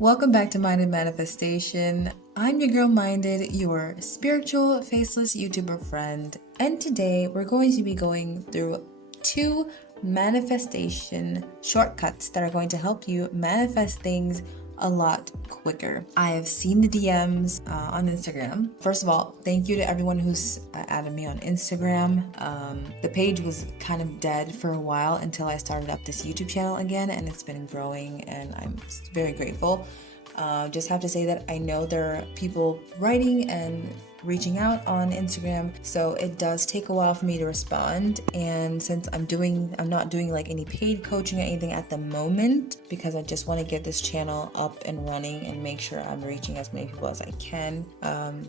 Welcome back to Minded Manifestation. I'm your girl Minded, your spiritual faceless YouTuber friend, and today we're going to be going through 2 manifestation shortcuts that are going to help you manifest things a lot quicker. I have seen the DMs on Instagram. First of all, thank you to everyone who's added me on Instagram. The page was kind of dead for a while until I started up this YouTube channel again, and it's been growing, and I'm very grateful. Just have to say that I know there are people writing and reaching out on Instagram, so it does take a while for me to respond. And since I'm not doing like any paid coaching or anything at the moment, because I just want to get this channel up and running and make sure I'm reaching as many people as I can.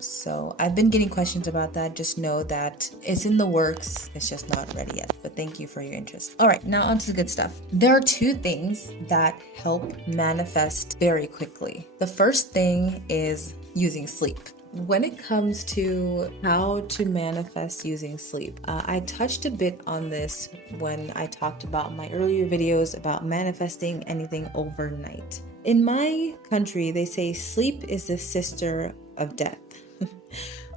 So I've been getting questions about that. Just know that it's in the works, it's just not ready yet. But thank you for your interest. All right, now on to the good stuff. There are 2 things that help manifest very quickly. The first thing is using sleep. When it comes to how to manifest using sleep, I touched a bit on this when I talked about my earlier videos about manifesting anything overnight. In my country, they say sleep is the sister of death.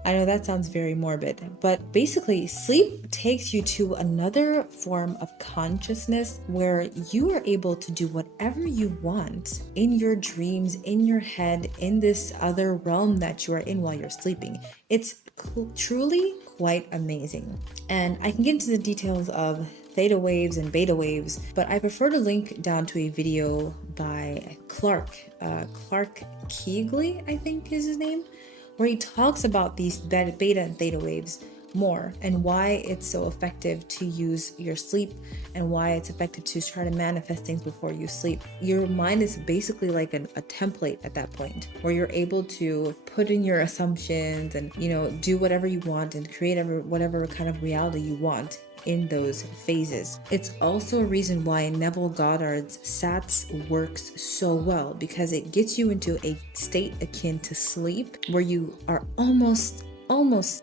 I know that sounds very morbid, but basically sleep takes you to another form of consciousness where you are able to do whatever you want in your dreams, in your head, in this other realm that you are in while you're sleeping. It's truly quite amazing. And I can get into the details of theta waves and beta waves, but I prefer to link down to a video by Clark Keegley, I think is his name, where he talks about these beta and theta waves more and why it's so effective to use your sleep and why it's effective to try to manifest things before you sleep. Your mind is basically like a template at that point where you're able to put in your assumptions and, do whatever you want and create whatever kind of reality you want in those phases. It's also a reason why Neville Goddard's SATS works so well, because it gets you into a state akin to sleep where you are almost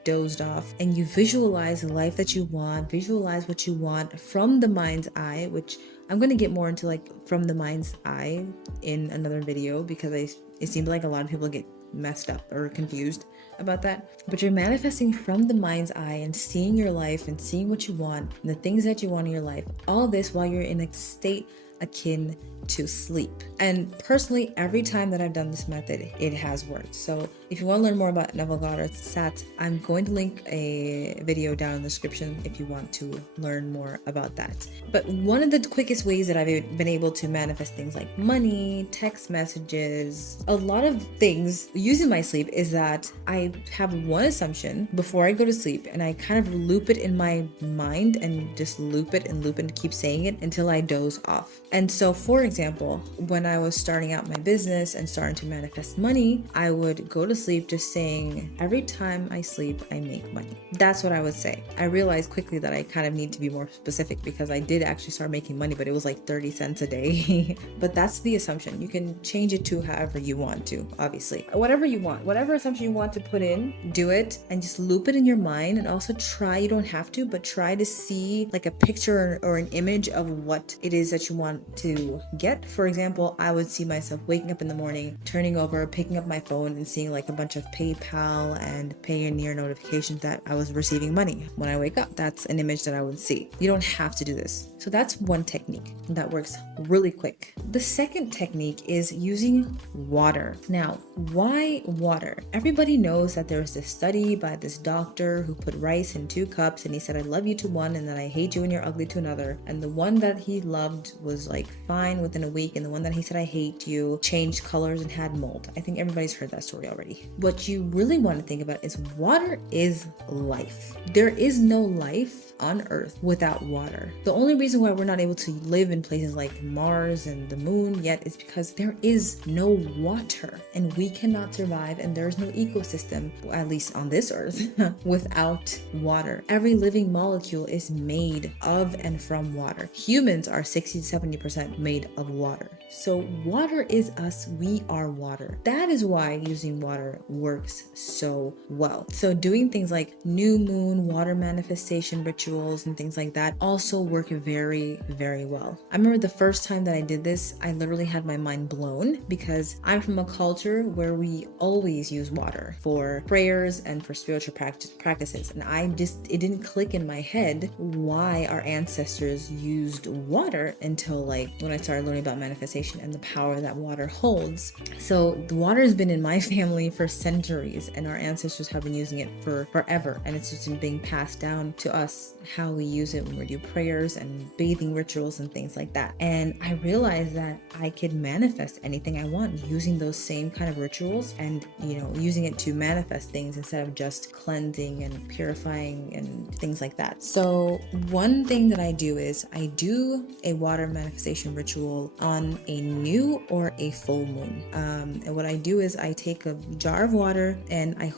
dozed off and you visualize the life that you want, visualize what you want from the mind's eye, which I'm going to get more into like from the mind's eye in another video, because it seems like a lot of people get messed up or confused about that. But you're manifesting from the mind's eye and seeing your life and seeing what you want and the things that you want in your life, all this while you're in a state akin to sleep. And personally, every time that I've done this method, it has worked. So if you want to learn more about Neville Goddard's SATS, I'm going to link a video down in the description if you want to learn more about that. But one of the quickest ways that I've been able to manifest things like money, text messages, a lot of things using my sleep is that I have one assumption before I go to sleep and I kind of loop it in my mind and just loop it and keep saying it until I doze off. And so, for example, when I was starting out my business and starting to manifest money, I would go to sleep just saying, every time I sleep, I make money. That's what I would say. I realized quickly that I kind of need to be more specific, because I did actually start making money, but it was like 30 cents a day. But that's the assumption. You can change it to however you want to, obviously. Whatever you want, whatever assumption you want to put in, do it and just loop it in your mind. And also try, you don't have to, but try to see like a picture or an image of what it is that you want to get. For example, I would see myself waking up in the morning, turning over, picking up my phone and seeing like a bunch of PayPal and Payoneer notifications that I was receiving money when I wake up. That's an image that I would see. You don't have to do this. So that's one technique that works really quick. The second technique is using water. Now, why water? Everybody knows that there's this study by this doctor who put rice in 2 cups and he said, I love you to one and then I hate you and you're ugly to another. And the one that he loved was like fine within a week, and the one that he said I hate you changed colors and had mold. I think everybody's heard that story already. What you really want to think about is water is life. There is no life on Earth without water. The only reason why we're not able to live in places like Mars and the moon yet is because there is no water and we cannot survive, and there is no ecosystem, at least on this Earth, without water. Every living molecule is made of and from water. Humans are 60 to 70% made of water. So water is us, we are water. That is why using water works so well. So doing things like new moon, water manifestation rituals and things like that also work very, very well. I remember the first time that I did this, I literally had my mind blown because I'm from a culture where we always use water for prayers and for spiritual practices. And it didn't click in my head why our ancestors used water until like when I started learning about manifestation and the power that water holds. So the water has been in my family for centuries, and our ancestors have been using it for forever. And it's just been being passed down to us how we use it when we do prayers and bathing rituals and things like that. And I realized that I could manifest anything I want using those same kind of rituals and, using it to manifest things instead of just cleansing and purifying and things like that. So one thing that I do is I do a water manifestation ritual on a new or a full moon. And what I do is I take a jar of water and I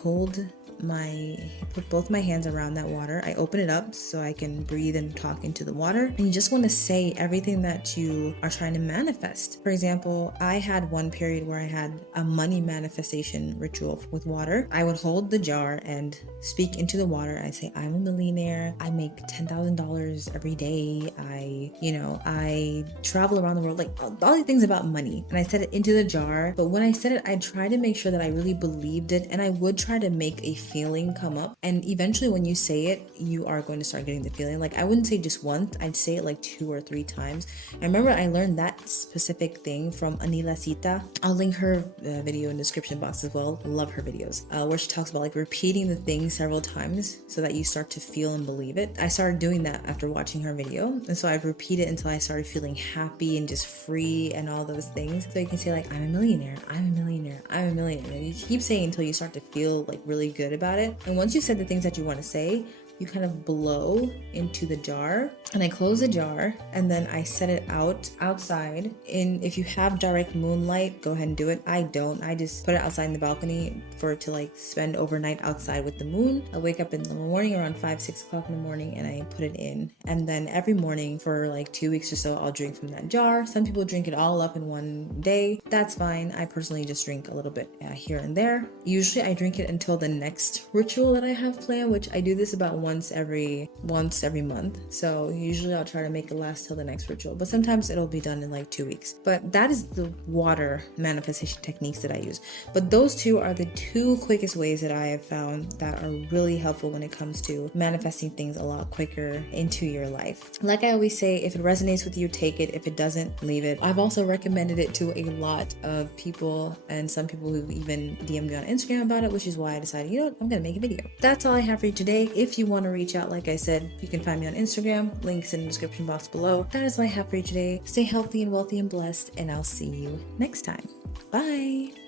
put both my hands around that water. I open it up so I can breathe and talk into the water. And you just want to say everything that you are trying to manifest. For example, I had one period where I had a money manifestation ritual with water. I would hold the jar and speak into the water. I say, I'm a millionaire. I make $10,000 every day. I travel around the world, like all the things about money. And I said it into the jar. But when I said it, I tried to make sure that I really believed it. And I would try to make a feeling come up, and eventually when you say it, you are going to start getting the feeling. Like I wouldn't say just once, I'd say it like 2 or 3 times. I remember I learned that specific thing from Anila Sita. I'll link her video in the description box as well. Love her videos where she talks about like repeating the thing several times so that you start to feel and believe it. I started doing that after watching her video, and so I'd repeat it until I started feeling happy and just free and all those things. So you can say like, I'm a millionaire, I'm a millionaire, I'm a millionaire. You keep saying until you start to feel like really good about it. And once you've said the things that you want to say, you kind of blow into the jar, and I close the jar and then I set it outside. And if you have direct moonlight, go ahead and do it. I don't. I just put it outside in the balcony for it to like spend overnight outside with the moon. I wake up in the morning around 5-6 o'clock in the morning and I put it in. And then every morning for like 2 weeks or so, I'll drink from that jar. Some people drink it all up in one day. That's fine. I personally just drink a little bit here and there. Usually I drink it until the next ritual that I have planned, which I do this about once every month. So usually I'll try to make it last till the next ritual, but sometimes it'll be done in like 2 weeks. But that is the water manifestation techniques that I use. But those two are the 2 quickest ways that I have found that are really helpful when it comes to manifesting things a lot quicker into your life. Like I always say, if it resonates with you, take it. If it doesn't, leave it. I've also recommended it to a lot of people, and some people who've even DM'd me on Instagram about it, which is why I decided, I'm gonna make a video. That's all I have for you today. If you want to reach out, like I said, you can find me on Instagram, links in the description box below. That is all I have for you today. Stay healthy and wealthy and blessed, and I'll see you next time. Bye.